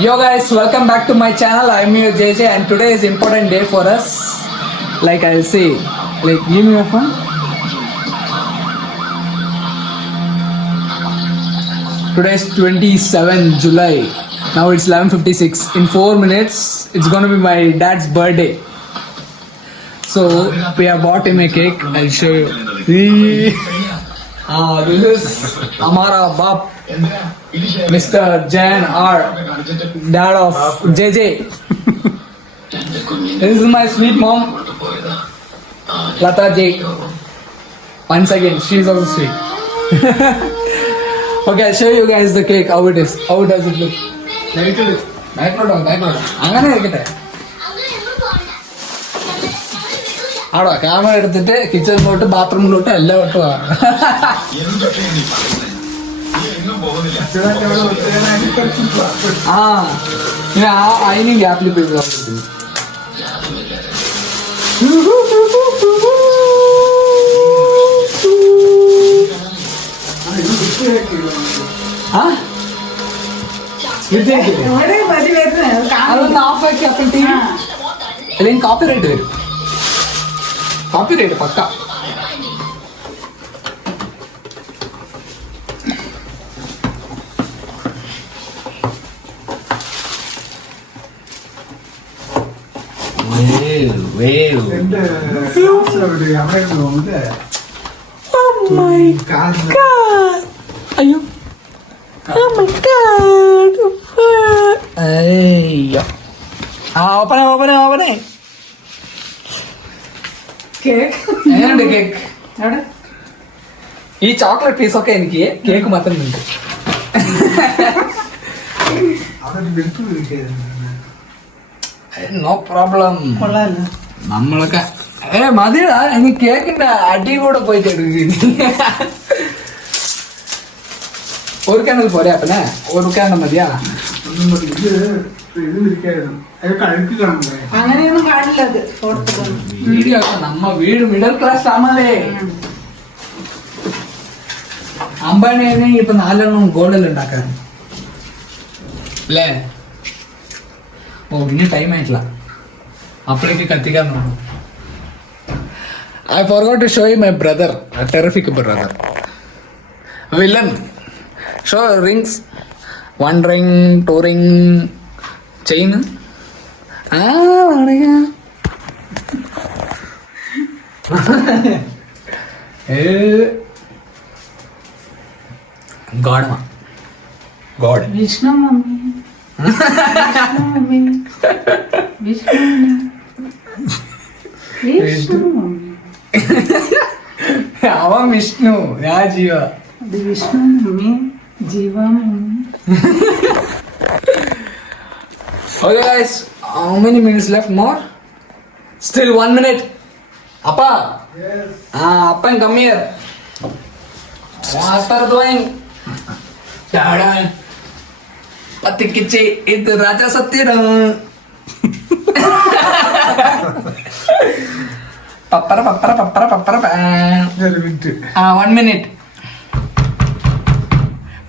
Yo guys, welcome back to my channel. I'm your JJ and today is important day for us. Like I'll say, give me your phone. Today is 27 July. Now it's 11:56. In 4 minutes, it's gonna be my dad's birthday. So we have bought him a cake. I'll show you. This is Amara Bap. Mr. Jan R, dad of JJ. This is my sweet mom, Lata J. Once again, she's also sweet. Okay, I'll show you guys the cake, how it is. How does it look? Background. അങ്ങനെ ഇരിക്കട്ടെ. ആടോ camera എടുത്തിട്ട് കിച്ചണിലോട്ട് ബാത്റൂമിലോട്ട് എല്ലാവട്ടും അതിനും ഗ്യാപ്പിൽ പോയി അതൊന്ന് ഓഫാക്കി അപ്പോഴത്തേക്കും അല്ലെങ്കിൽ കോപ്പി റൈറ്റ് വരും. കോപ്പി റൈറ്റ് പക്ക. അയ്യോ അയ്യോ ഓപ്പനെ എങ്ങനെയുണ്ട് കേക്ക്? ഈ ചോക്ലേറ്റ് പീസൊക്കെ എനിക്ക് കേക്ക് മാത്രം ഉണ്ട്. No problem. നമ്മളൊക്കെ മതിടാ. എനിക്ക് കേക്കിന്റെ അടി കൂടെ പോയിട്ട് ഒരു കാനൽ പോരെ അപ്പനെ? ഒരു കാനൽ മതിയാ? അങ്ങനെയൊന്നും കാണില്ല. വീഡിയോ നമ്മ വീട് മിഡിൽ ക്ലാസ് ആമല്ലേ. അംബാനി ഇപ്പൊ 4 ഗോൾഡിൽ ഉണ്ടാക്കാൻ അല്ലേ? ഓ ഇനി ടൈം ആയിട്ടില്ല, അപ്പോഴേക്ക് കത്തിക്കാൻ തോന്നുന്നു. I forgot to show you my brother, a terrific brother. Villain. Show rings. 1 ring, 2 ring, chain. God. Vishnu mummy. അവൻ വിഷ്ണു, ഞാൻ ജീവ. അത് വിഷ്ണു മമ്മി, ജീവ mummy. Okay guys, how many minutes left more? Still 1 minute. Appa? Yes. Appa, come here. What are you doing? Dada. Pati kichi, itu Raja Satira. Papara. 1 minute.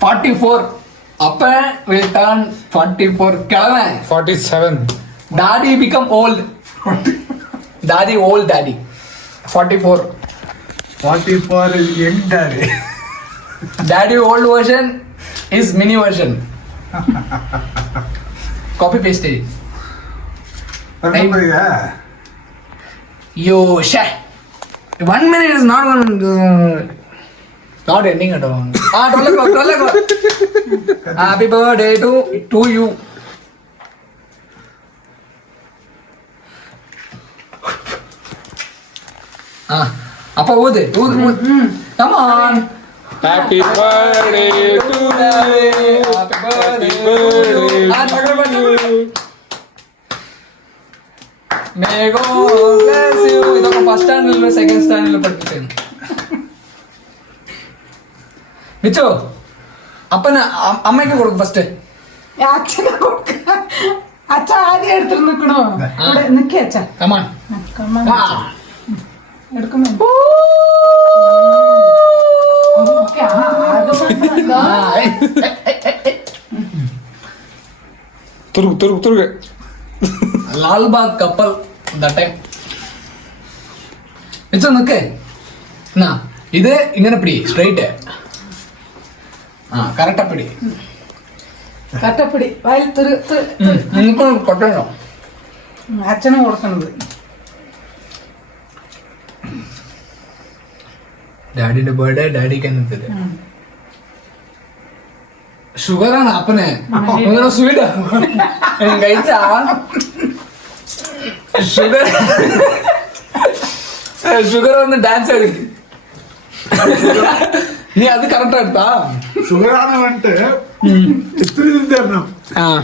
44. Appa will turn 44. 47. Daddy become old. Daddy old daddy. 44. 44 is young daddy. Daddy old version is mini version. Copy paste it. You share. 1 minute is not going to. Not ending at all. 12 o'clock. Happy birthday to you. Appa, ode. Come on. Happy birthday to you. Happy birthday. May God bless you. Idokka first standard, second standard പഠിപ്പിച്ചേന്. മിച്ചു, അപ്പന അമ്മയ്ക്ക് കൊടുക്കും first. അച്ഛനെ കൊടുക്ക. അച്ഛ ആദ്യം എടുത്തിട്ട് നിക്കണോ? നിക്കേ അച്ഛ. കമാൺ. എടുക്കുമോ? തുറുക് ലാൽബാഗ് കപ്പൽ ടൈം വെച്ചോ നിക്കേ എന്നാ ഇത് ഇങ്ങനെ പിടി സ്ട്രൈറ്റ് ആ കറക്റ്റാ പിടി കട്ടപ്പിടി വയൽ നിങ്ങൾക്ക് കൊട്ടണോ അച്ഛനും കൊടുക്കണത് ഡാഡിയുടെ ബർത്ത്ഡേ ഡാഡിക്ക് എന്നത്തില്ല ഷുഗറാണ് അപ്പനെ നിങ്ങളുടെ സ്വീറ്റ് കഴിച്ചാ ഷുഗർ ഷുഗർ വന്ന് ഡാൻസ് കളിക്കും നീ അത് കറക്റ്റ് എടുത്താ ഷുഗറാണ് വേണ്ടിട്ട് ഇത്തിരി തരണം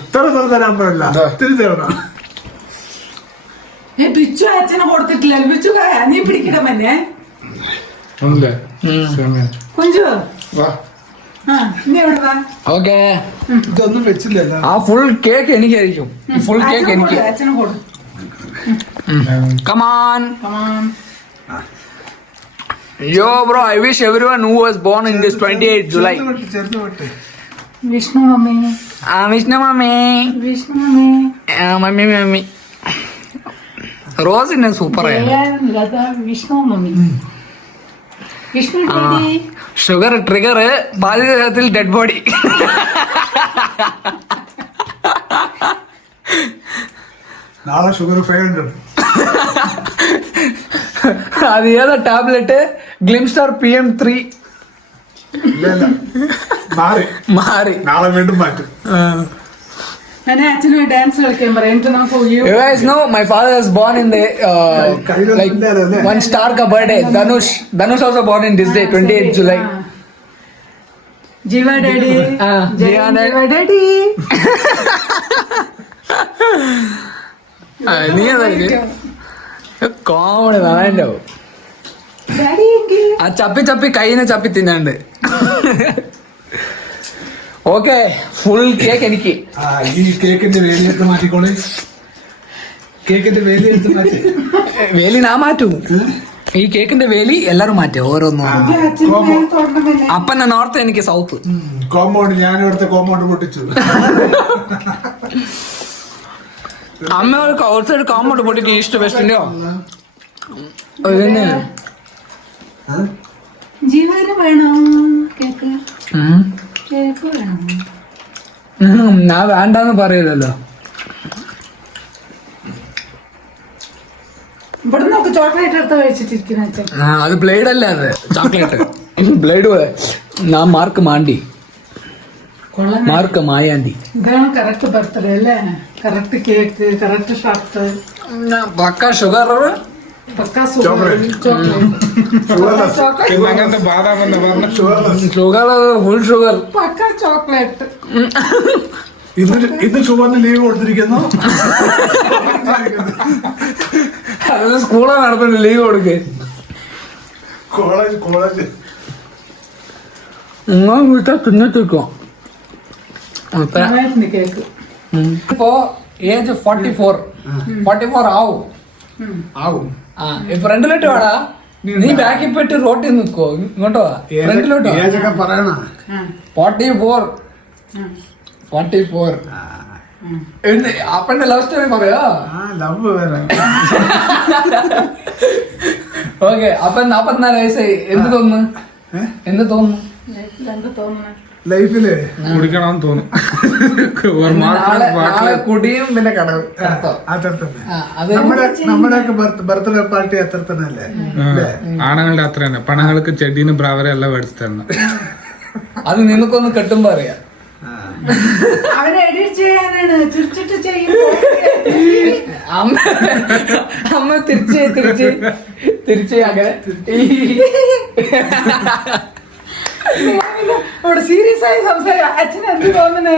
ഇത്ര തരാൻ പാടില്ല ഇത്തിരി തരണം ബിച്ചു അച്ഛനെ കൊടുത്തിട്ടില്ല ബിച്ചു നീ പിടിക്കട മന്നെ കുഞ്ചു നീ എവിടെ വാ ഓക്കെ ഇതൊന്നും വെച്ചില്ലല്ലോ ആ ഫുൾ കേക്ക് എനിക്കായിരിക്കും ഫുൾ കേക്ക് എനിക്ക് അച്ഛനെ കൊടു come on come on Yo bro, I wish everyone who was born in this 28th July. Vishnu mummy Vishnu mummy. Vishnu mummy Mummy. Rose is super. Latha Vishnu mummy Vishnu daddy Sugar trigger, ബാധിതത്തിൽ dead body. നാളെ sugar 500 അത് ഏതാ tablet ഗ്ലിംസ്റ്റാർ PM3 ഇല്ല മാറി നാളെ വീണ്ടും മാറ്റും ഞാൻ അച്ഛനും ഡാൻസ് കളിക്കാൻ പറയാം എന്നിട്ട് നമുക്ക് You guys know my father was born in the like one star ka birthday. Dhanush also born in this day, 28th July. ജീവ ഡാഡി ജീവ ഡാഡി നീ കോമഡി നന്നായിട്ടുണ്ടാവും ഡാഡി എങ്കിൽ ആ ചപ്പി കയ്യിന്ന് ചപ്പി തിന്നാണ്ട് ഓക്കെ ഫുൾ കേക്ക് എനിക്ക് ഈ കേക്കിന്റെ വേലിയെടുത്ത് മാറ്റിക്കോളെ കേക്കിന്റെ വേലിയെടുത്ത് മാറ്റി വേലി നാ മാറ്റും ഈ കേക്കിന്റെ വേലി എല്ലാരും മാറ്റും ഓരോന്നും അച്ഛൻ തോന്നണമല്ലേ അപ്പന്നെ നോർത്ത് എനിക്ക് സൗത്ത് കോമ്പൗണ്ട് ഞാൻ ഇവിടുത്തെ കോമ്പൗണ്ട് പൊട്ടിച്ചു അമ്മ ഔട്ട്സൈഡ് കോമ്പൗണ്ട് പൊട്ടിട്ട് ഈസ്റ്റ് വെസ്റ്റിന്റെയോ അതന്നെ ജീവന് വേണോ കേക്ക് കേക്ക് വേണോ ഞാൻ വേണ്ടാന്ന് പറയില്ലല്ലോ ഇവിടെ നോക്ക് ചോക്ലേറ്റ് എടുത്ത് കഴിച്ചിട്ടിരിക്കുന്ന അച്ഛൻ അത് ബ്ലേഡ് അല്ല അത് ചോക്ലേറ്റ് ബ്ലേഡ് ഞാൻ മാർക്ക് മാണ്ടി കൊള്ളാം മാർക്ക് മായാണ്ടി ഇതാണ് കറക്റ്റ് ബർത്ത്ഡേ അല്ലേ കറക്റ്റ് കേക്ക് കറക്റ്റ് ഷർട്ട് പക്ക ഷുഗർ പക്കാ ചോക്ലേറ്റ് അങ്ങനത്തെ ബാധാം എന്ന് പറഞ്ഞ ഷുഗർ ഫുൾ ഷുഗർ പക്കാ ചോക്ലേറ്റ് ഇന്ന് ഷുഗറിന് ലീവ് കൊടുത്തിരിക്കുന്നു അത് സ്കൂളാ നടത്തുന്നത് ലീവ് കൊടുക്കേ കോളേജ് നിങ്ങൾ വിട്ടാ തിന്നിട്ടിരിക്കും നന്നായിട്ടുണ്ട് കേക്ക് ഇപ്പോ ഏജ് 44 ആവും ഫ്രണ്ടിലോട്ട് വാടാ നീ ബാക്കിൽ പോയിട്ട് റോട്ടിൽ നിൽക്കോ ഇങ്ങോട്ടോ വാ ഫ്രണ്ടിലോട്ടോ ഏജൊക്കെ പറയണ 44 അപ്പന്റെ ലവ് സ്റ്റോറി പറയാ ലവ് വേറെ ഓക്കെ അപ്പൊ 44 വയസ്സായി എന്ത് തോന്നുന്നു എന്ത് തോന്നുന്നു ലൈഫില് കുടിക്കണമെന്ന് തോന്നും നാളെ കുടിയും പിന്നെ കടവും അത്ര തന്നെ അത് നമ്മുടെയൊക്കെ ബർത്ത്ഡേ പാർട്ടി അത്ര തന്നെ അല്ലേ ആണുങ്ങളുടെ അത്ര തന്നെ പണങ്ങൾക്ക് ചെടീന് ബ്രാവരെ എല്ലാം മേടിച്ചു തരണം അത് നിനക്കൊന്ന് കെട്ടുമ്പോ അറിയാം അവനെ എഡിറ്റ് ചെയ്യാനാണ് ചിരിച്ചിട്ട് ചെയ്യും അമ്മ തിരിച്ച് അങ്ങനെ ഇവിടെ സീരിയസ് ആയി സംസാരിക്കാം അച്ഛൻ എന്ത് തോന്നുന്നു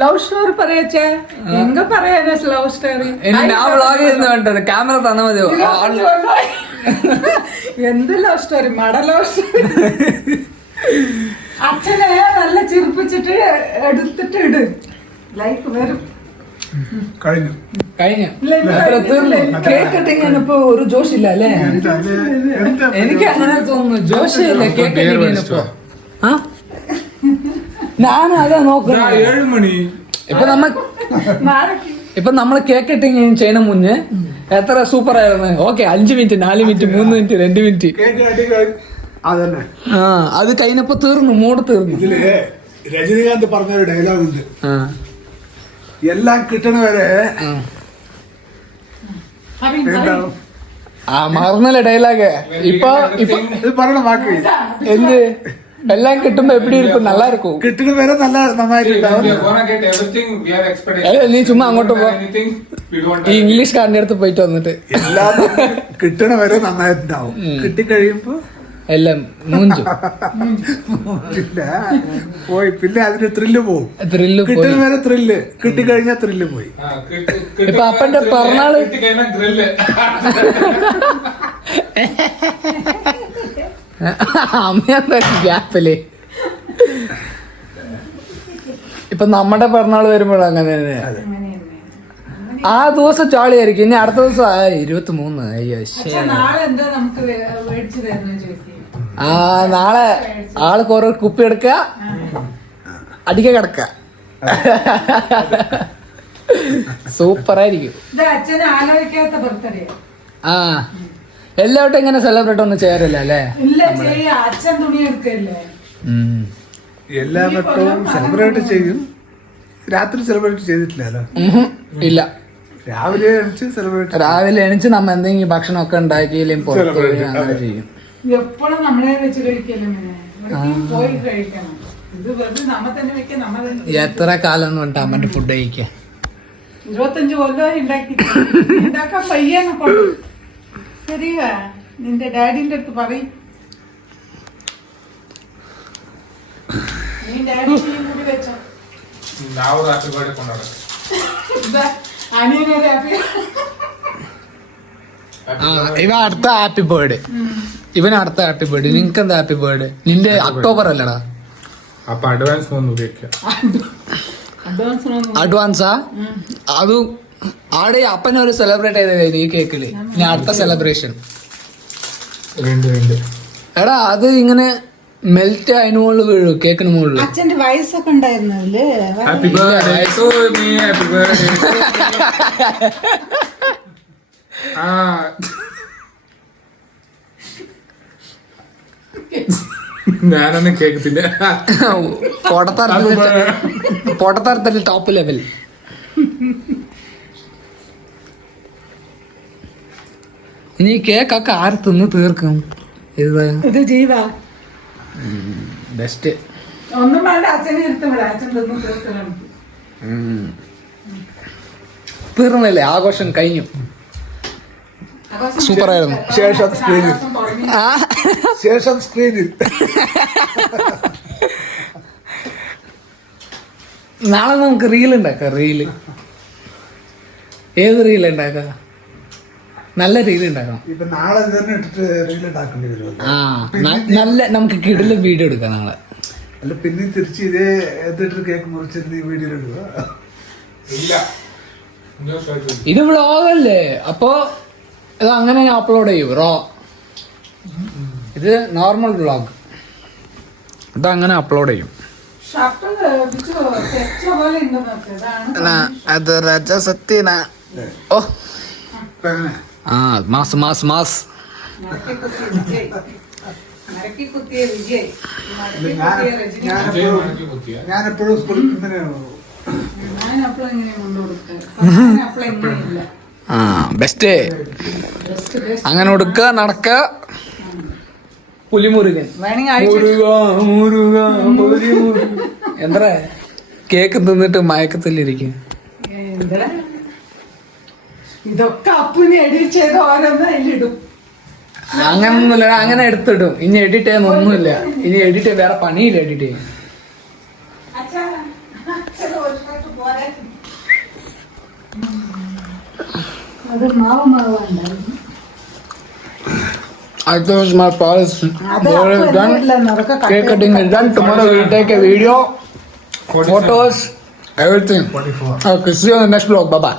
ലവ് സ്റ്റോറി പറയച്ചേ എങ്ക പറയാനാ ലവ് സ്റ്റോറി ഞാൻ വ്ളോഗ് ചെയ്യുന്ന വേണ്ടത് ക്യാമറ തന്നാ മതിയോ എന്ത് ലവ് സ്റ്റോറി മട ലവ് സ്റ്റോറി അച്ഛനെ നല്ല ചിരിപ്പിച്ചിട്ട് എടുത്തിട്ട് ഇട് ലൈഫ് വരും കഴിഞ്ഞു കഴിഞ്ഞു ഇല്ല, ഇല്ല. കേക്ക് കട്ടിങ്ങിനിപ്പോ ഒരു ജോഷ് ഇല്ല അല്ലേ എനിക്ക് അങ്ങനെ തോന്നുന്നു ജോഷ് ഇല്ല കേക്ക് കട്ടിങ്ങിനിപ്പോ ഞാനും അതാ നോക്കുന്നത് 7 മണി ഇപ്പൊ നമ്മ നാളേക്ക് ഇപ്പൊ നമ്മള് കേക്ക് കട്ടിങ് ചെയ്യണ മുന്നേ എത്ര സൂപ്പർ ആയിരുന്നു. Okay 5 minute 4 minute 3 minute 2 minute cake കട്ടി അതന്നെ. ആ അത് കഴിഞ്ഞപ്പോ തീർന്നു, മൂട് തീർന്നു. ഇതില് രജനീകാന്ത് പറഞ്ഞൊരു ഡയലോഗ് ഉണ്ട്, ആ എല്ലാം കിട്ടണവരെ പറയും ആ മറന്നല്ലേ ഡയലോഗ്. ഇപ്പൊ ഇപ്പൊ ഇത് പറയണ വാക്ക് എന്ത് എല്ലാം കിട്ടുമ്പോ എപ്പിടി ഇരിക്കും, നല്ല ഇരിക്കും. കിട്ടണവരെ നന്നായിട്ടുണ്ടാവും. We are gonna get everything we are expecting. നീ ചുമ്മാ അങ്ങോട്ട് പോ, Anything we don't ഈ have. ഇംഗ്ലീഷ് കാരന്റെ അടുത്ത് പോയിട്ട് വന്നിട്ട് എല്ലാം കിട്ടണവരെ നന്നായിട്ടുണ്ടാവും. കിട്ടിക്കഴിയുമ്പോ എല്ലാം മൂഞ്ചു പിന്നെ പോയി, പിന്നെ അതിന് ത്രില്ല് പോവും. ത്രില്ല് പോയി. കിട്ടണവരെ ത്രില്ല്, കിട്ടിക്കഴിഞ്ഞാൽ ത്രില്ല് പോയി. ഇപ്പൊ അപ്പന്റെ പിറന്നാള് grill. അമ്മ ഗ്യാപ്പില് ഇപ്പൊ നമ്മുടെ പിറന്നാള് വരുമ്പോഴും അങ്ങനെ തന്നെ. ആ ദിവസം ചാളിയായിരിക്കും. ഇനി അടുത്ത ദിവസം 23. അയ്യോ അച്ഛാ നാളെ എന്താ നമുക്ക് മേടിച്ചു തരുന്ന ചോദിക്കും. ആ നാളെ ആള് കുറെ കുപ്പി എടുക്ക അടിക്ക കിടക്ക സൂപ്പറായിരിക്കും. ഇത് അച്ഛനെ ആലോചിക്കാത്ത ബർത്ത്ഡേ ആ എല്ലാവട്ടും ഇങ്ങനെ സെലിബ്രേറ്റ് ഒന്നും ചെയ്യാറില്ല അല്ലേ? ഇല്ല ചെയ്യാ, അച്ഛൻ തുണി എടുക്കല്ലേ. എല്ലാ വട്ടവും സെലിബ്രേറ്റ് ചെയ്യും. രാത്രി സെലിബ്രേറ്റ് ചെയ്തിട്ടില്ലല്ലോ. ഇല്ല, രാവിലെ എണിച്ച് സെലിബ്രേറ്റ്. രാവിലെ എണിച്ച് നമ്മ എന്തെങ്കിലും ഭക്ഷണമൊക്കെ ഉണ്ടാക്കിയില്ലെങ്കിൽ പുറത്ത് പോയി അങ്ങനെ ചെയ്യും. എപ്പോഴും നമ്മളെ വെച്ച് കഴിക്കല്ലേ, എവിടേക്കും പോയി കഴിക്കണം. ഇത് വെറുതെ നമ്മ തന്നെ വെക്കാൻ നമ്മ തന്നെ. എത്ര കാലം എന്ന് പറഞ്ഞിട്ട് അമ്മന്റെ ഫുഡ് കഴിക്കാൻ 25 കൊല്ലമായി ഉണ്ടാക്കാൻ പയ്യെന്നെ കൊണ്ട്. ശരിയാ, നിന്റെ ഡാഡിന്റെ അടുത്ത് പറയും. നീ ഡാഡിനെയും കൂടി വെച്ചോ. Now happy birthday കൊണ്ടാടട്ടെ. ഇതാ അനിയനൊരു happy. ഇവ അടുത്ത ഹാപ്പി ബർത്ത്ഡേ, ഇവന് അടുത്ത ഹാപ്പി ബർത്ത്ഡേ. നിനക്ക് എന്താ ഹാപ്പി ബർത്ത്ഡേ? നിന്റെ ഒക്ടോബർ അല്ലടാ? അപ്പൊ അഡ്വാൻസ് ഒന്ന് ഉപയോഗിക്കാം. അഡ്വാൻസാ? അത് ആടെ അപ്പനൊരു സെലിബ്രേറ്റ് ചെയ്ത് കഴിഞ്ഞു ഈ കേക്കില്. ഇനി അടുത്ത സെലിബ്രേഷൻ വേണ്ട. എടാ അത് ഇങ്ങനെ മെൽറ്റ് അതിന് മുകളിൽ വീഴും, കേക്കിന് മുകളിൽ. അച്ഛന്റെ വയസ്സൊക്കെ ഉണ്ടായിരുന്നല്ലേ. Happy birthday to me, happy birthday. ആ ഞാനൊന്നും കേക്കത്തില്ല. പൊട്ടത്തരത്തിൽ ടോപ്പ് ലെവൽ. ഇനി കേക്കൊക്കെ ആര് തിന്ന് തീർക്കും? ഇത് ജീവ ബെസ്റ്റ്. ഒന്നും വേണ്ട, അച്ഛനെ ഇരുത്തവിടെ. അച്ഛൻ തിന്നു തീർക്കണം. തീർന്നില്ലേ? ആഘോഷം കഴിഞ്ഞു. സൂപ്പർ ആയിരുന്നു. ശേഷം സ്ക്രീനിൽ നാളെ നമുക്ക് റീൽ ഉണ്ടാക്കാം. റീല് ഏത് റീൽ ഉണ്ടാക്കാം? നല്ല റീൽ ഉണ്ടാക്കാം. ഇപ്പൊ നാളെ തന്നെ ഇട്ടിട്ട് റീൽ ഉണ്ടാക്കേണ്ടി വരും. ആ നല്ല നമുക്ക് കിടിലം വീഡിയോ എടുക്കാം നാളെ. അല്ല പിന്നെ തിരിച്ച് ഇതേ എന്നിട്ട് കേക്ക് മുറിച്ചിട്ട് വീഡിയോ ഇടുക. ഇല്ല, ഇത് വ്ളോഗല്ലേ, അപ്പോ ഇത് അങ്ങനെ ഞാൻ അപ്ലോഡ് ചെയ്യും. റോ ഇത് നോർമൽ വ്ളോഗ്, ഇത് അങ്ങനെ അപ്ലോഡ് ചെയ്യും. ഷർട്ട് തെച്ച പോലെ ഉണ്ടെന്ന് അത് രജ സത്യന. ഓ ഇപ്പൊ എങ്ങനെ? ആ മാസ് മാസ് മാസ്. മരക്കി കുത്തിയ വിജയ്, മരക്കി ഞാൻ- കുത്തിയ രജനി. ഞാനെപ്പോഴും സ്കൂളിൽ ഇങ്ങനെയാണോ? ഞാൻ അപ്പളും എങ്ങനെ കൊണ്ടുകൊടുക്കുക, അപ്പളും എങ്ങനെയില്ല. ആ ബെസ്റ്റ്. Best best. അങ്ങനെ കൊടുക്ക നടക്ക. പുലിമുരുകൻ വേണമെങ്കിൽ എന്താ കേക്ക് തിന്നിട്ട് മയക്കത്തിലിരിക്കും. എന്താ ഇതൊക്കെ അപ്പുനി എഡിറ്റ് ചെയ്ത് ഓരോന്ന് അതിലിടും. അങ്ങനൊന്നുമില്ല, അങ്ങനെ എടുത്തിടും. ഇനി എഡിറ്റ് ചെയ്യാൻ ഒന്നുമില്ല. ഇനി എഡിറ്റ് ചെയ്യാൻ വേറെ പണിയില്ല എഡിറ്റ് ചെയ്യാൻ. അച്ഛാ, അച്ഛന് ഒരു ഷർട്ട് പോരെ. അത് മാവ് മാവുണ്ടായിരുന്നു. I thought my father's അത് board is അപ്പു done. എന്തില്ല, നിറക്കെ cut Cake cutting is done. Tomorrow we'll take a video, photos, everything. 44. Okay, see you on the next vlog. Bye bye.